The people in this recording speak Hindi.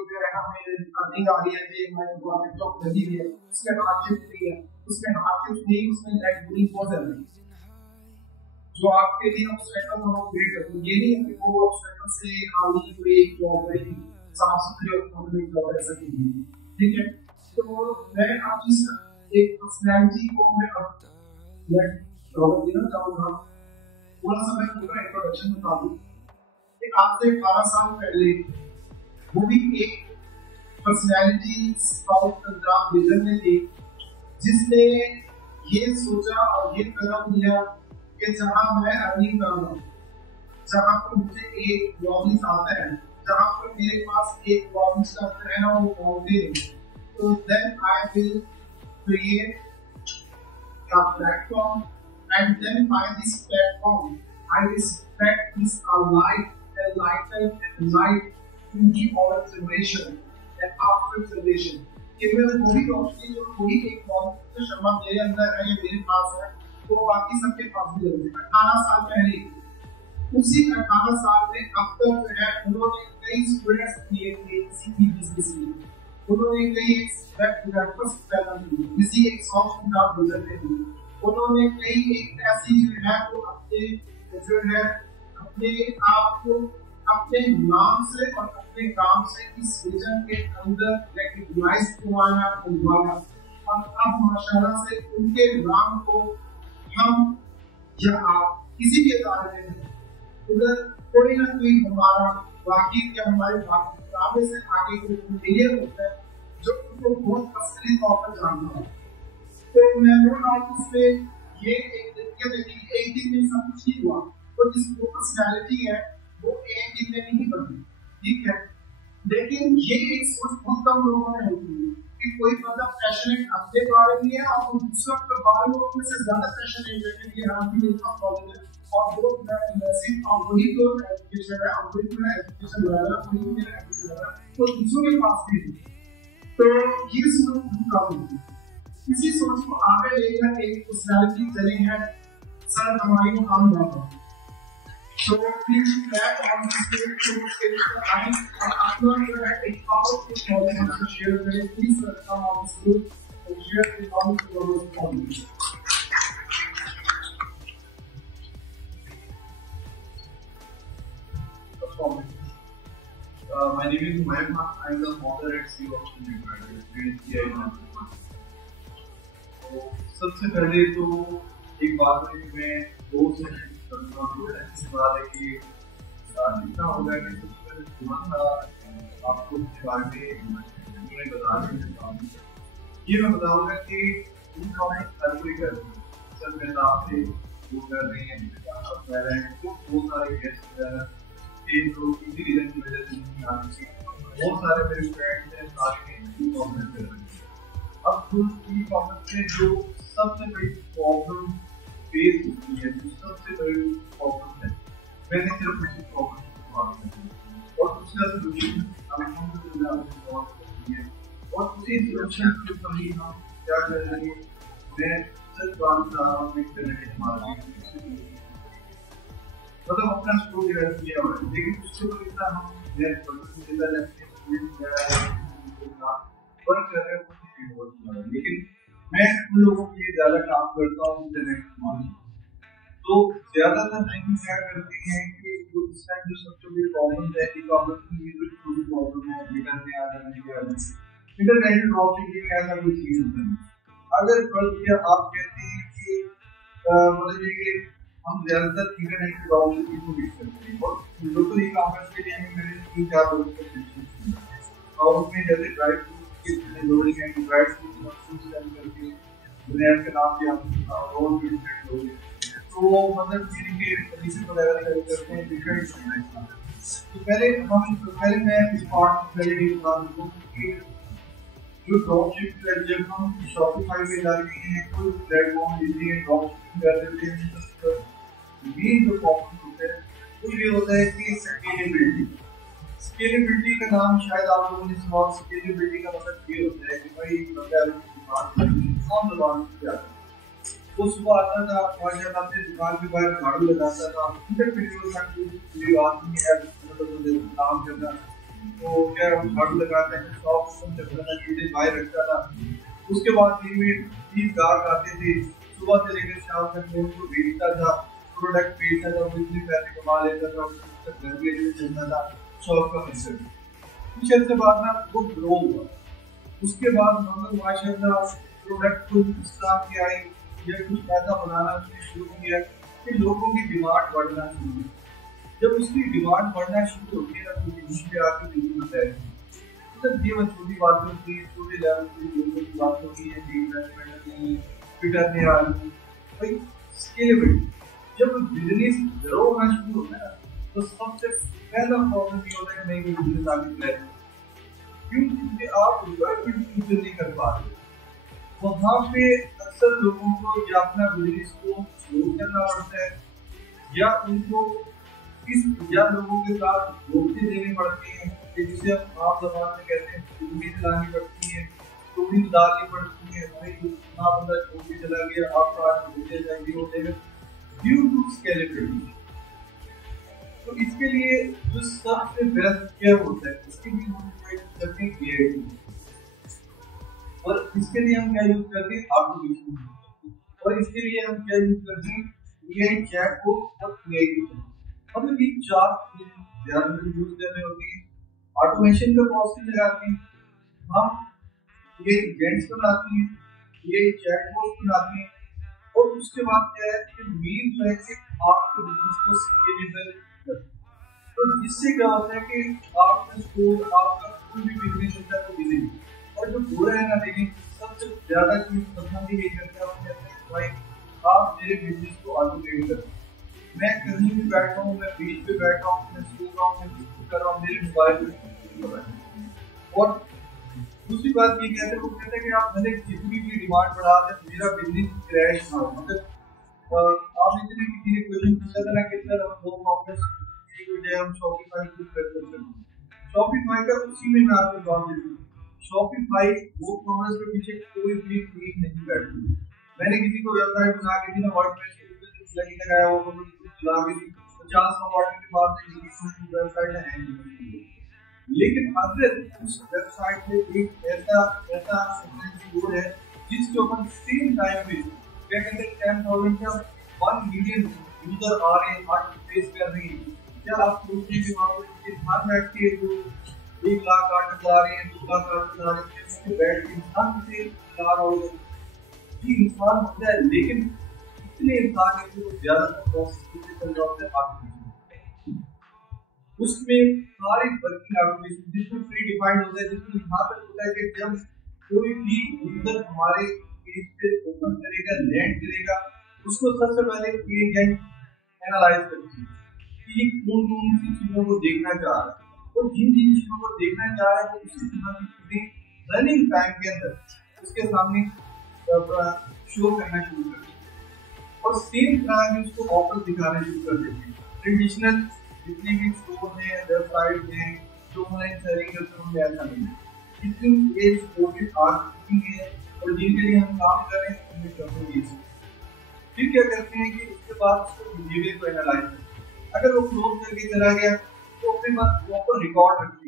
को जो है हमें अर्निंग आ रही है, गवर्नमेंट जॉब लगी हुई है, उसमें हार्डशिप नहीं है, उसमें दैट डूइंग फॉर देम जो आपके लिए ऑब्स्टेकल हम क्रिएट करते हैं। ये नहीं है कि वो ऑब्स्टेकल से खाली कोई एक जॉब बड़ी साफ सुथरी और जॉब ऐसा नहीं है, ठीक है। तो मैं आपकी एक पर्सनैलिटी को मैं देना चाहूँगा। थोड़ा सा मैं पूरा इंट्रोडक्शन बता दूँ कि आज से 18 साल पहले वो भी एक पर्सनैलिटी साउथ पंजाब रीजन में थी जिसने ये सोचा और ये कदम लिया कि जहाँ मैं अर्निंग कर रहा हूँ, जहाँ पर मुझे एक जॉब आता है, जहाँ पर मेरे पास एक जॉब आता है ना वो माउंटेन, तो then I will create a platform and then by this platform I will spread this light and light into our generation and after generation। कि मैं वही रोशनी जो कोई एक मौजूद शर्मा मेरे अंदर है या मेरे पास है वो बाकी सबके पास भी लग जाएगा। 18 साल पहले उसी 18 साल में अब तक जो है उन्होंने कई स्टूडेंट्स किए थे किसी बिजनेस में, उन्होंने कई डेवलपर्स पैदा किए, किसी एक सॉफ्ट पंजाब गुजरते हुए उन्होंने कई एक ऐसी जो है वो अपने आप को अपने नाम से और अपने काम से इस विजन के अंदर रिकॉग्नाइज करवाया और अब माशाल्लाह से उनके नाम को हम या आप किसी भी इदारे में उधर कोई ना कोई हमारा वाकिफ या हमारे वाकिफ से आगे कोई मिलियन होता है जो उनको बहुत असली तौर पर जानता है। तो मैं नो डाउट इसमें ये एक दिन में सब कुछ नहीं हुआ, तो जिसको पर्सनैलिटी है वो एक दिन में नहीं बनी, ठीक है। लेकिन ये एक सोच बहुत कम लोगों में होती है कि कोई बंदा पैशनेट अपने बारे में है और दूसरा के बारे में उसमें से ज्यादा पैशनेट है कि हाँ भी इसका प्रॉब्लम है और वो मैसेज और वही तो एजुकेशन है और वही तो एजुकेशन लेवल वही मेरा एजुकेशन लेवल तो दूसरों के पास भी है। तो ये सोच बहुत कम होती है। इसी सोच को आगे लेकर एक पर्सनैलिटी चले हैं सर हमारी को काम करता है। So please clap on the stage to stage the line and after that a powerful audience to share with please come on the stage and share the knowledge to our audience. My name is Umayma. I am the founder and CEO of Student तो सबसे पहले तो एक बात है कि मैं दोस्त कि इतना हो गया कि आपको ये मैं बताऊंगा कि हर कोई कर सर मेरे नाम से वो कर रही है बहुत सारे गेस्ट जो किसी रीजन की वजह से नहीं आ रही, बहुत सारे मेरे फ्रेंड्स हैं सारे कॉमेंट कर रहे हैं। अब ई कॉमर्स में जो सबसे बड़ी प्रॉब्लम फेस होती है, जो सबसे बड़ी प्रॉब्लम है, मैंने सिर्फ उसी प्रॉब्लम की बात की और उसका सोल्यूशन अल्हम्दुलिल्लाह है और उसी सोल्यूशन के ऊपर ही हम क्या कर रहे हैं। मैं सच बात कर रहा हूँ इंटरनेट मार्केटिंग मतलब अपना स्टोरी रख दिया हुआ है, लेकिन उससे तो इतना हम नेट वर्क कर रहे हैं, लेकिन मैं उन लोगों के लिए ज्यादा काम करता हूँ इंटरनेट मार्केटिंग। तो ज्यादातर नहीं क्या करते हैं कि जो इस टाइम जो सबसे बड़ी प्रॉब्लम है ई कॉमर्स की, ये जो छोटी प्रॉब्लम है रिटर्न में आ जाने के बाद इंटरनेट ड्रॉपशिपिंग ऐसा कोई चीज होता है। अगर बल्कि आप कहते हैं कि मतलब कि हम ज्यादातर इंटरनेट ड्रॉपशिपिंग को यूज करते हैं और लोकल ई कॉमर्स के लिए मैंने 3-4 लोगों को शिक्षित किया और उसमें जैसे ड्राइव कितने लोडिंग है ड्राइव करके ब्रांड के नाम पे हम रोल भी सेट हो गए तो मतलब जिनके रिसर्च वगैरह करते हैं डिफरेंट। तो पहले मैं इस पार्ट पहले भी बता दूं कि जो ड्रॉपशिप जब हम शॉपिफाई पे जाते हैं कोई प्लेटफॉर्म लेते हैं ड्रॉपशिपिंग कर देते हैं मेन जो प्रॉब्लम होता है वो ये होता है कि स्केलेबिलिटी का नाम शायद आप लोगों ने सुना। स्केलेबिलिटी का मतलब ये होता है कि भाई बंदा दुकान दुकान पे आता है वो सुबह आता था माशाल्लाह अपनी दुकान के बाहर झाड़ू लगाता था इंटरप्रेन्योर का कोई आदमी है मतलब काम करना तो क्या हम झाड़ू लगाते हैं, शॉप करता था, चीजें बाहर रखता था। उसके बाद दिन में 30 ग्राहक आते थे, सुबह से लेकर शाम तक मैं उनको बेचता था, प्रोडक्ट बेचता था, बिजली पैसे कमा लेता था, उसका घर भी चलता था, शॉप का खर्चा। कुछ अर्से बाद ना वो ग्रो हुआ। उसके बाद मतलब माशाल्लाह प्रोडक्ट को इस तरह की आई या कुछ ऐसा बनाना उसने शुरू किया कि लोगों की डिमांड बढ़ना शुरू हुई। जब उसकी डिमांड बढ़ना शुरू होती है ना तो बिजनेस पे आके बिजनेस होता है। मतलब ये छोटी बात होती है, छोटे लेवल की लोगों की बात होती है, इन्वेस्टमेंट की, ट्विटर ने आ रही भाई स्केलेबिलिटी। जब बिजनेस ग्रो होना शुरू होता है तो सबसे पहला प्रॉब्लम ये होता है कि नहीं बिजनेस आगे चलाए, क्योंकि आप रिक्वायरमेंट फुलफिल नहीं कर पा रहे। वहाँ पे अक्सर लोगों को या अपना बिजनेस को शुरू करना पड़ता है या उनको या लोगों के साथ दोस्ती देनी पड़ती है, जिसे हम आम जबान में कहते हैं चुगली चलानी पड़ती है, चुगली डालनी पड़ती है। भाई ना बंदा छोड़ के चला गया, आप आज मुझे जाएंगे हो देगा ड्यू टू स्केलेबिलिटी। तो इसके लिए जो सबसे बेस्ट क्या होता है, इसके लिए हम करते हैं क्रिएटिविटी, और इसके लिए हम क्या यूज करते हैं ऑटोमेशन, और इसके लिए हम क्या यूज करते हैं एआई चैटबॉट और क्रिएटिविटी। मतलब ये चार ध्यान में यूज करने होती है। ऑटोमेशन का प्रोसेस लगाते हैं हम, ये इवेंट्स बनाते हैं, ये चैटबॉट बनाते हैं, और उसके बाद क्या है कि मेन जो है कि आपके बिजनेस को स्केलेबल करते हैं। तो जिससे क्या होता है कि आपका स्टोर, आपका कोई भी बिजनेस होता है वो बिजी, और जो बुरा है ना लेकिन सबसे ज्यादा चीज पसंद ही करते हैं भाई आप मेरे बिजनेस को ऑटोमेट करो। मैं कहीं भी बैठा हूँ, मैं बीच पे बैठा हूँ, मैं सो रहा हूँ, मैं बिजनेस कर रहा हूँ, मेरे मोबाइल में। और दूसरी बात ये कहते हैं, वो कहते हैं कि आप भले कितनी भी डिमांड बढ़ा दें, मेरा बिजनेस क्रैश ना हो। मतलब आप इतने किसी ने क्वेश्चन पूछा था ना कि सर हम दो कॉम्प्लेक्स हम शॉपिफाई खुद कर सकते हैं। शॉपिफाई का उसी में मैं आपको जवाब दे दूँ, शॉपिफाई वो कॉमर्स के पीछे कोई भी टीम नहीं बैठी। मैंने किसी को वेबसाइट बना के दी ना, वर्डप्रेस लगी लगाया, वो चला के 50 ऑर्डर के बाद में वेबसाइट है नहीं। लेकिन अगर उस वेबसाइट पे एक ऐसा कोड है जिसके ऊपर सेम टाइम पे क्या कहते हैं 10,000 का 1 मिलियन यूजर आ रहे हैं, आर्ट फेस कर रहे हैं, क्या आप सोचते हैं कि वहाँ पर इंसान बैठ के जो 1 लाख आर्ट आ रहे हैं, 2 लाख आर्ट आ रहे हैं, बैठ के इंसान से कार हो कि इंसान होता है, लेकिन इतने इंसान है जो ज्यादातर प्रोसेस चल जाते हैं आर्टिफिशियल, उसमें सारी वर्किंग ऑटोमेशन जिसमें प्री डिफाइंड होता है, जिसमें यहाँ तक होता है कि जब कोई भी यूजर हमारे पेज पे ओपन करेगा, लैंड करेगा, उसको सबसे पहले एजेंट एनालाइज करती है कि कौन कौन सी चीजों को देखना चाह रहा है, और जिन जिन चीजों को देखना चाह रहा है वो उसी तरह की चीजें रनिंग टाइम के अंदर उसके सामने शो करना शुरू कर देते हैं, और सेम तरह के उसको ऑफर दिखाना शुरू कर देते हैं। ट्रेडिशनल जितने भी स्टोर हैं, वेबसाइट हैं, जो ऑनलाइन सेलिंग करते हैं उनमें ऐसा नहीं है। जितनी एज कोविड आ चुकी है और जिनके लिए हम काम कर रहे हैं उनमें करते हैं। फिर क्या करते हैं कि उसके बाद उसको बिहेवियर को एनालाइज करते हैं। अगर वो क्लोज करके चला गया तो अपने पास प्रॉपर रिकॉर्ड रखते हैं